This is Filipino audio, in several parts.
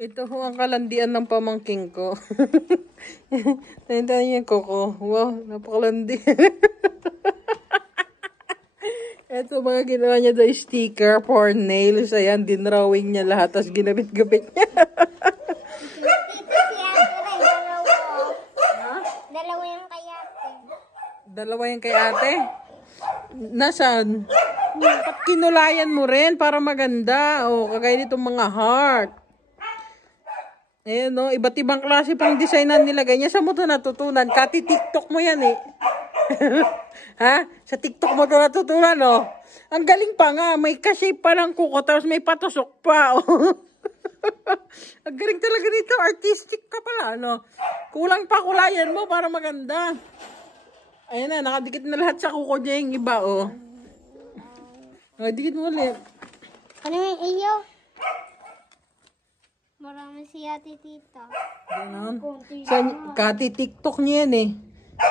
Ito ho ang kalandian ng pamangking ko. Tayo niya koko. Wow, napakalandi. Ito mga ginawa niya doon sticker for nails. Ayan, dinrawing niya lahat. Tapos ginabit-gabit niya. Dalawa yung kay ate. Dalawa yung kay ate? Nasaan? Ba't kinulayan mo rin para maganda? O, kagaya nitong mga heart. Ayan no, iba't ibang klase pang design na nilagay niya. Saan mo ito natutunan? Kati TikTok mo yan eh. Ha? Sa TikTok mo ito natutunan oh. Ang galing pa nga, may ka-shape pa lang kuko, tapos may patusok pa oh. Ang galing talaga nito, artistic ka pala no. Kulang pa kulayan mo para maganda. Ayan na, nakadikit na lahat sa kuko niya yung iba oh. Dikit mo ulit. Ano yung iyo? Marami si ate tita. Ganon. Kati TikTok niya yan eh.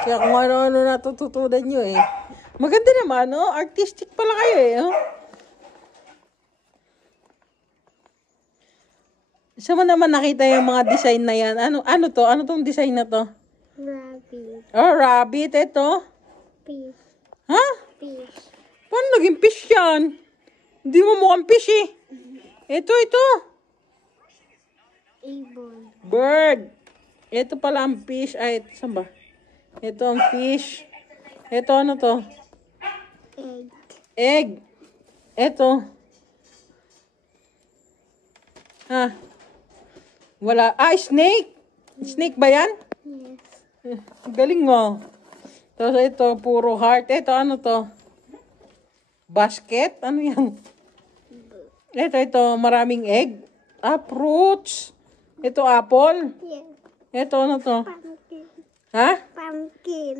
Kaya kung ano-ano natututunan nyo eh. Maganda naman, no? Artistic pala kayo eh. Oh. Saan mo naman nakita yung mga design na yan? Ano to? Ano tong design na to? Rabbit. Oh, rabbit. Ito. Fish. Ha? Fish. Paano naging fish yan? Hindi mo mukhang fish eh. Ito. Ibon. Bird. Ito pala ang fish. Ay, saan ba? Ito ang fish. Ito ano to? Egg. Ito. Ha? Wala. Snake. Snake ba yan? Yes. Galing mo. Tapos ito, puro heart. Ito, ano to? Basket? Ano yan? Ito, maraming egg. Fruits. Ito, apple. Yes. Ito, ano to? Pumpkin. Ha? Pumpkin.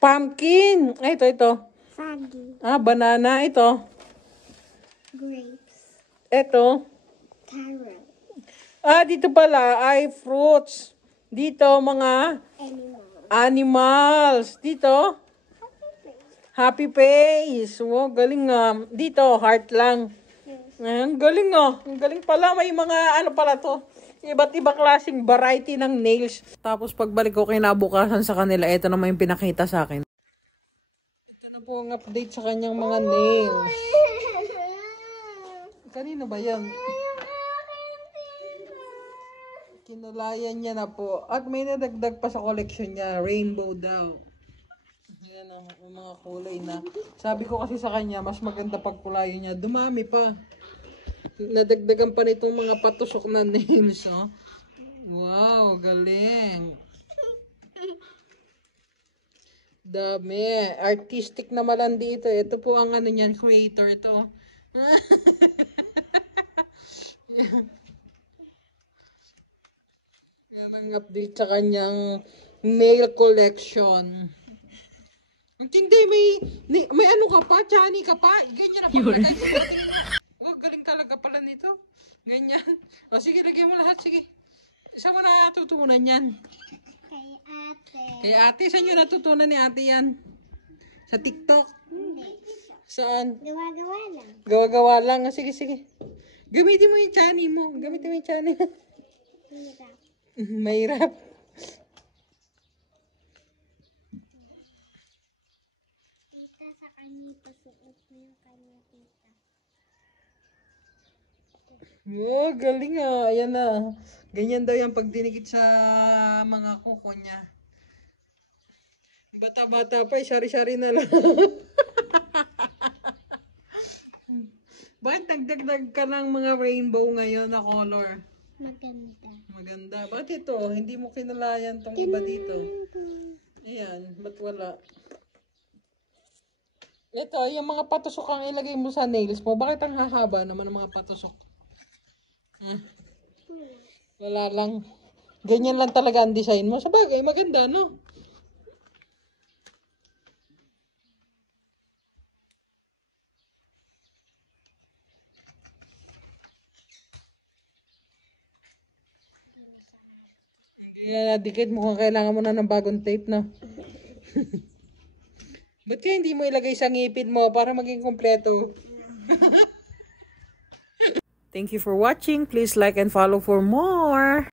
Pumpkin. Ito. Saggy. Banana. Ito. Grapes. Ito. Carrot. Dito pala ay fruits. Dito, mga animals. Dito, happy face. Wow, galing nga. Dito, heart lang. Ang galing nga. Ang galing pala. May mga ano pala to. Iba't ibang klaseng variety ng nails. Tapos pagbalik ko kinabukasan sa kanila, ito naman yung pinakita sa akin. Ito na po ang update sa kanyang mga nails. Kanino ba yan? Kinulayan niya na po. At may nadagdag pa sa collection niya. Rainbow daw. Yan ang mga kulay na. Sabi ko kasi sa kanya, mas maganda pagkulayan niya. Dumami pa. Nadagdagan pa nitong mga patusok na nails. Oh. Wow, galing. Dami. Artistic na malandi ito. Ito po ang ano niyan, creator ito. Yan ang update sa kanyang nail collection. Hindi, may ano ka pa, chani ka pa. Ganyan na paglagay mo. Oh, galing talaga pala nito. Ganyan. O sige, lagyan mo lahat. Sige. Saan mo natutunan yan? Kay ate. Kay ate, saan nyo natutunan ni ate yan? Sa TikTok? Hindi. Saan? Gawa-gawa lang. Gawa-gawa lang. Sige. Gamitin mo yung chani mo. Gamitin mo yung chani. Hirap. Mahirap. Tita, sa kanya pasuot mo yung kanya tita. Oh, galing ah. Ayan na. Ganyan daw yung pagdinikit sa mga kuko niya. Bata-bata pa, sari-sari na lang. Bakit nagdagdag ka ng mga rainbow ngayon na color? Maganda. Bakit ito? Hindi mo kinalayan tong iba dito. Ayan, ba't wala? Ito, yung mga patusok ang ilagay mo sa nails mo. Bakit ang hahaba naman ng mga patusok? Wala lang. Ganyan lang talaga ang design mo. Sabagay, maganda, no? Hindi na nadikit. Mukhang kailangan mo na ng bagong tape, no? Ba't kaya hindi mo ilagay sa ngipin mo para maging kompleto? Thank you for watching. Please like and follow for more.